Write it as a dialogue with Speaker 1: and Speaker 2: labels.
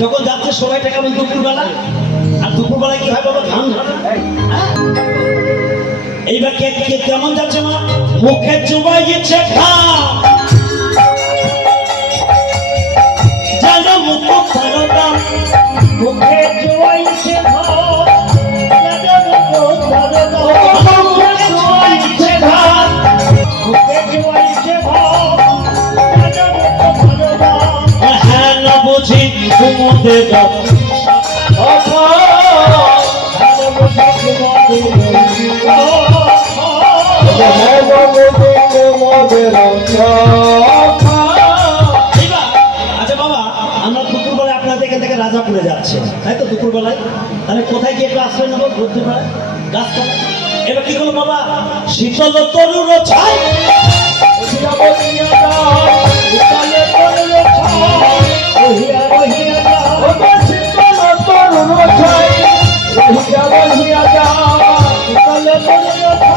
Speaker 1: যখন যাচ্ছে সময়টা কেমন দুপুরবেলা? আর দুপুরবেলায় কি হয় বাবা ঘাম ধরে? না? হ্যাঁ? এইবার কে কে কেমন যাচ্ছে মা? মুখে চুবাই গেছে ঘাম। মুখ মুখ হ্যাঁ না বুঝি। ঘুমোতে যাও। আচ্ছা বাবা, আমরা দুপুরবেলায় আপনাদের এখান থেকে রাজাপুরে যাচ্ছি। তাই তো দুপুরবেলায়? তাহলে কোথায় গিয়ে একটু আশ্রয় নেব দুপুরবেলায় গাছতলা এবার কি করব বাবা? শীতল তরুর ছাই। তরুর